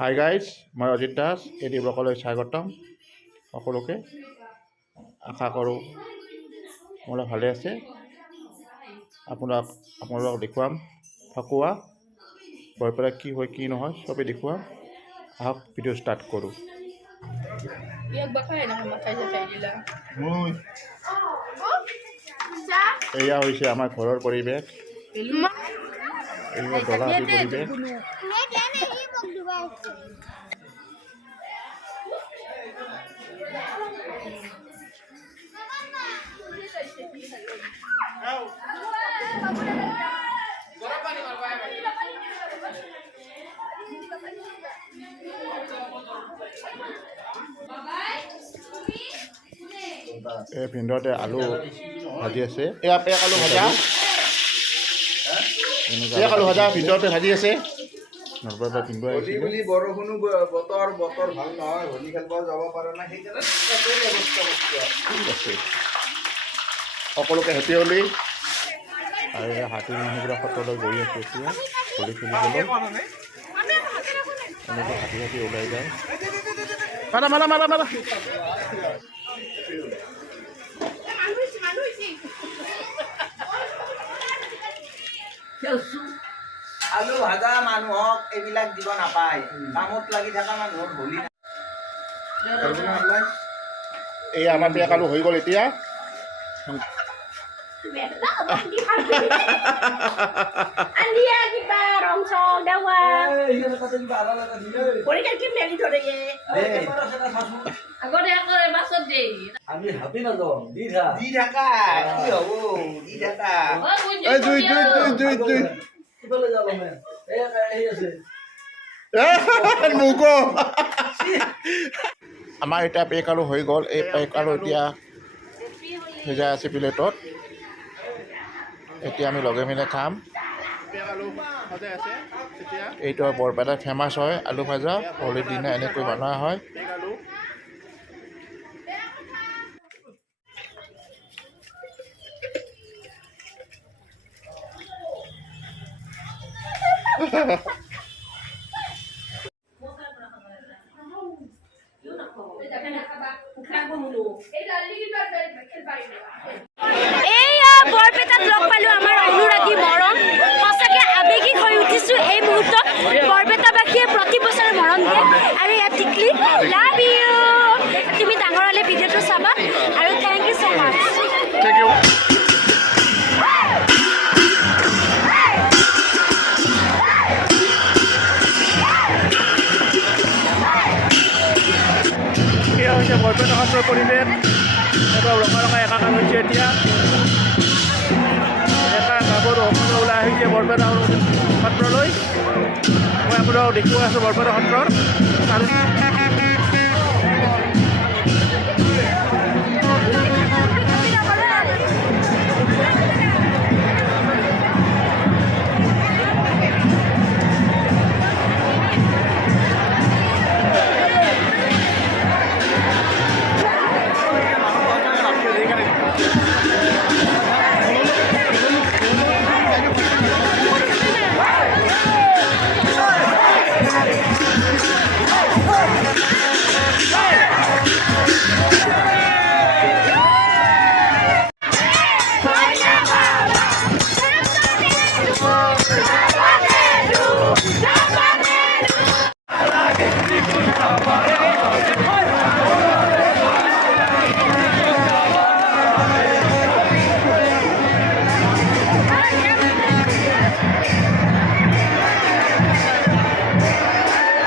Hi guys, মই Ajit Das, AD ব্লগলৈ স্বাগতম সকলোকে। আশা কৰোঁ সকলোৱে ভালে আছে। আপোনালোকক দেখুৱাম ফাকুৱা বৰপেটা কি হয় কি নহয় চবেই দেখুৱাম। আহক ভিডিঅ' ষ্টাৰ্ট কৰোঁ। এয়া হৈছে আমাৰ ঘৰৰ পৰিৱেশ, এয়া দলাহাটী পৰিৱেশ। এই ভিন্দতে আলু ভাজি আছে, এক আলু ভাজা, এক আলু ভাজা ভিন্দতে ভাজি আছে। নলবাৰীৰ ভিন্দু আহিছে। বৰষুণো বতৰ ভাল নহয়, হোলী খেলিব যাব পৰা নাই, সেইকাৰণে ঠিক আছে। সকলোকে হেপী হোলী। আৰু হাতী মানুহবিলাক সত্ৰলৈ গৈ আছে এতিয়া হোলী খেলিবলৈ। এনেকৈ হাতী হাতী ওলাই যায়। মাৰা মাৰা মাৰা মাৰা। আলু ভাজা মানুহক এইবিলাক দিব নাপায়, কামত লাগি থকা মানুহৰ হোলী। এই আমাৰ বিয়া আলু হৈ গ'ল এতিয়া। আমাৰ এতিয়া পেক আলু হৈ গ'ল। এই পেক আলু এতিয়া সিজাই আছে প্লেটত। এতিয়া আমি লগে মিলে খাম। এইটো বৰপেটাত ফেমাছ হয় আলু ভাজা। হোলীৰ দিনা এনেকৈ বনোৱা হয়। এইয়া বৰপেটাত লগ পালোঁ আমাৰ অনুৰাগী মৰম। সঁচাকৈ আৱেগিক হৈ উঠিছোঁ এই মুহূৰ্তত। বৰপেটাবাসীয়ে প্ৰতি বছৰে মৰম দিয়ে আৰু ইয়াত টিকলি লাভ ইউ। তুমি ডাঙৰ হ'লে ভিডিঅ'টো চাবা আৰু thank you so' much. Thank you. এয়া হৈছে বৰপেটা সত্ৰৰ পৰিৱেশ। এটা ৰঙা ৰঙা একাকাৰ হৈছে এতিয়া। ডেকা গাভৰু সকলো ওলাই আহিছে বৰপেটা সত্ৰলৈ। মই আপোনালোকক দেখুৱাই আছোঁ বৰপেটা সত্ৰৰ। আৰু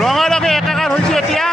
ৰঙা ৰঙে একাকাৰ হৈছে এতিয়া।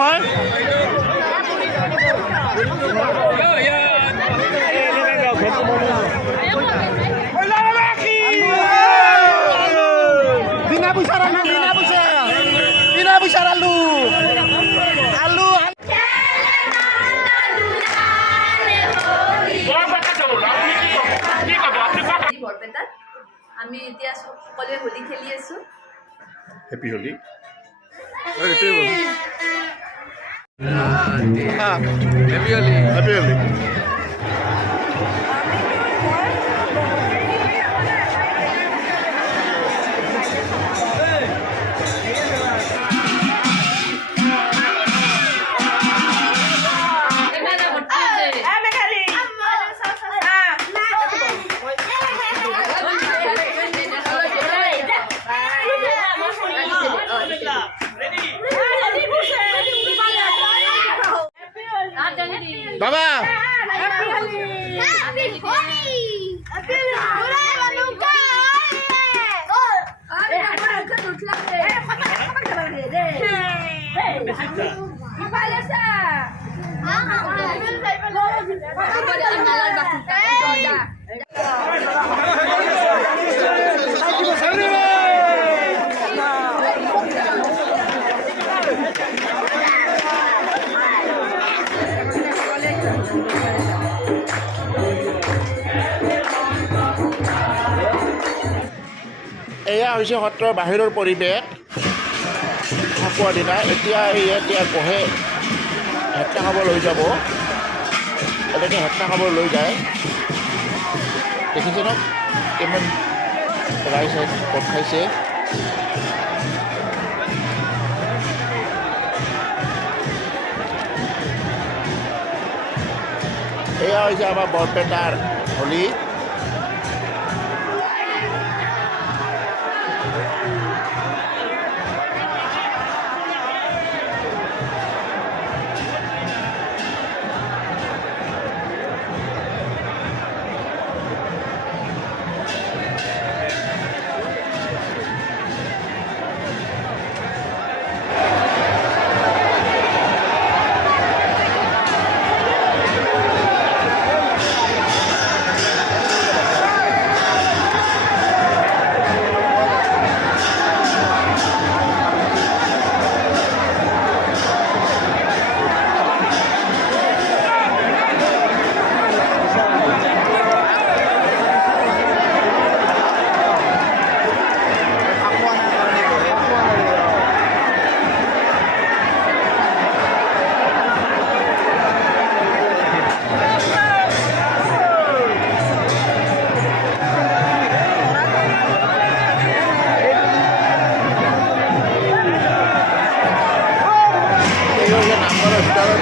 হয় বিনা পইচাৰ আলু বিনা পইচাৰ আলু বৰপেটাত আমি এতিয়া সকলোৱে হোলী খেলি আছোঁ। হেপী হোলী হেপী হোলী বাবা এয়া হৈছে সত্ৰৰ বাহিৰৰ পৰিৱেশ ফাকুৱাৰ দিনা। এতিয়া বহে হেঁচা খাব লৈ যাব, এনেকৈ হেঁচা খাব লৈ যায়। দেখিছে ন কিমান ৰাইজ গোট খাইছে। এয়া হৈছে আমাৰ বৰপেটাৰ হোলী।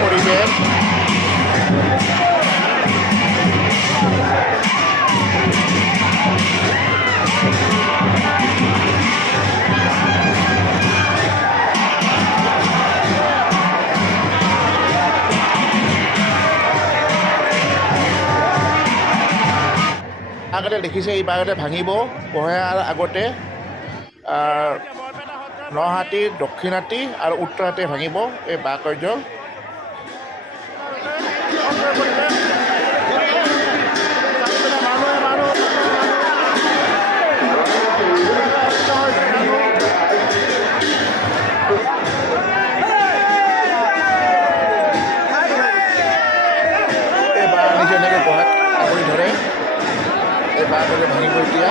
পৰিৱেশ আগতে দেখিছে এই বাগতে ভাঙিব পঢ়াৰ আগতে নহাটী দক্ষিণাটী আৰু উত্তৰহাটী ভাঙিব এই বাঁহ কাৰ্য। এই বাঁহ নিজে এনেকৈ বহাত আগুৰি ধৰে, এই বাঁহ কাৰ্য ভাঙিব এতিয়া।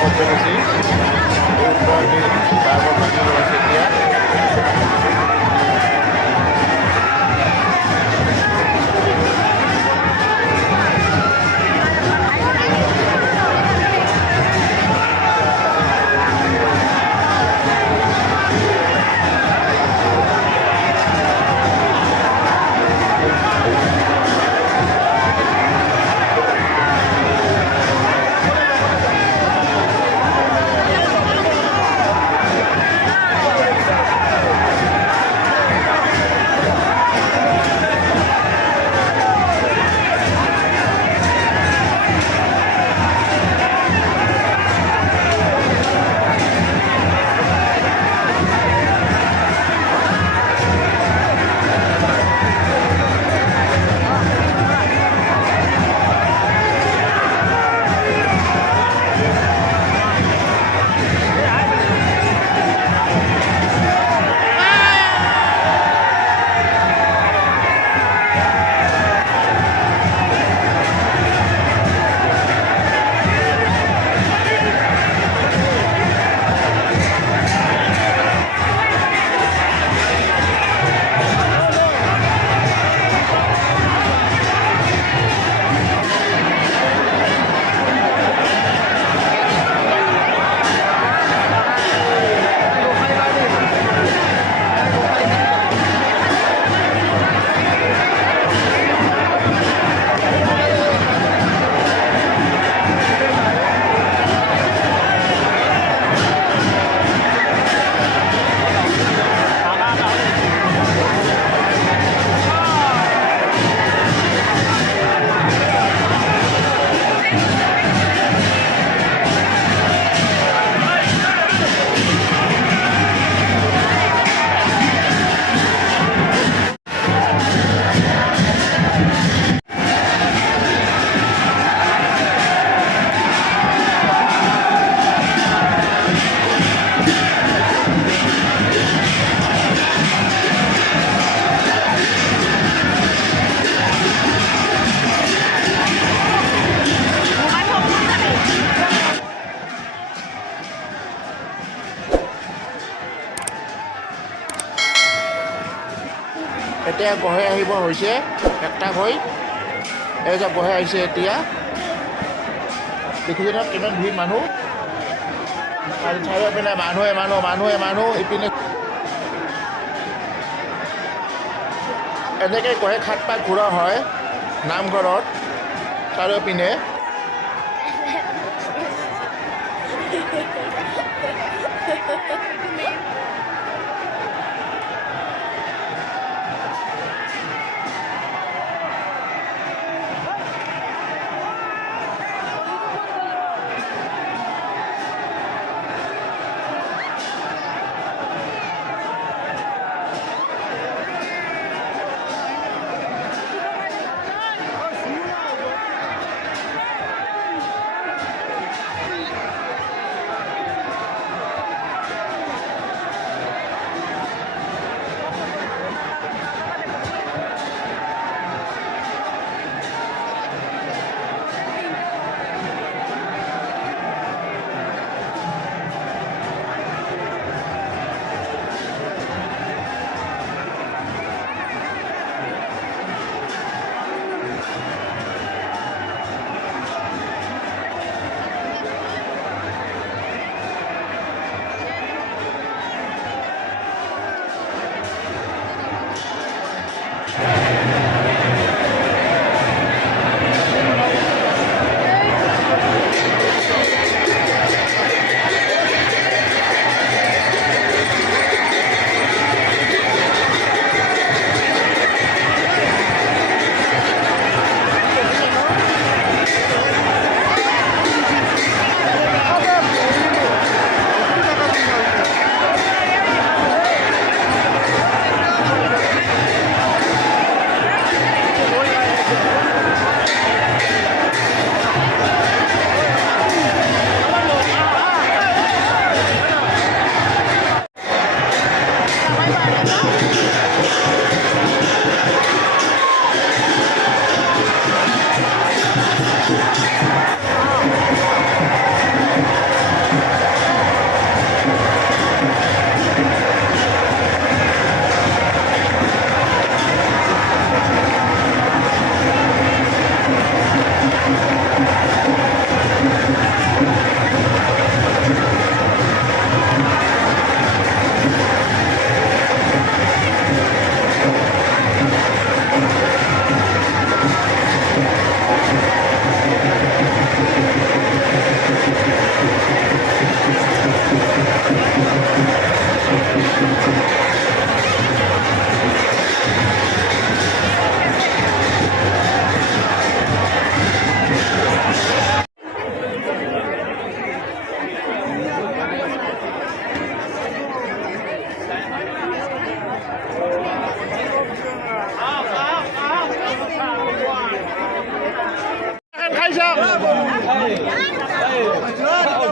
পঞ্চবচী বাৰবৰ ভাঙি আছে এতিয়া। এতিয়া গঢ়ে আহিব হৈছে একটাক হৈ এই যে গঢ়ে আহিছে এতিয়া দেখিছে নহয় কিমান ভিৰ মানুহ আৰু চাৰিওপিনে মানুহে ইপিনে এনেকৈ গঢ়ে খাট পাক ঘূৰা হয় নামঘৰত চাৰিওপিনে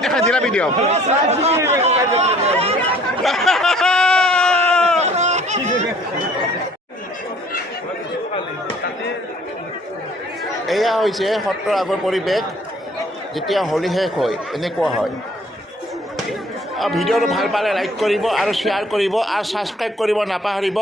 দেখা দিলা ভিডিঅ' এয়া হৈছে সত্ৰৰ আগৰ পৰিৱেশ যেতিয়া হোলী শেষ হয় এনেকুৱা হয় ভিডিঅ'টো ভাল পালে লাইক কৰিব আৰু শ্বেয়াৰ কৰিব আৰু ছাবস্ক্ৰাইব কৰিব নাপাহৰিব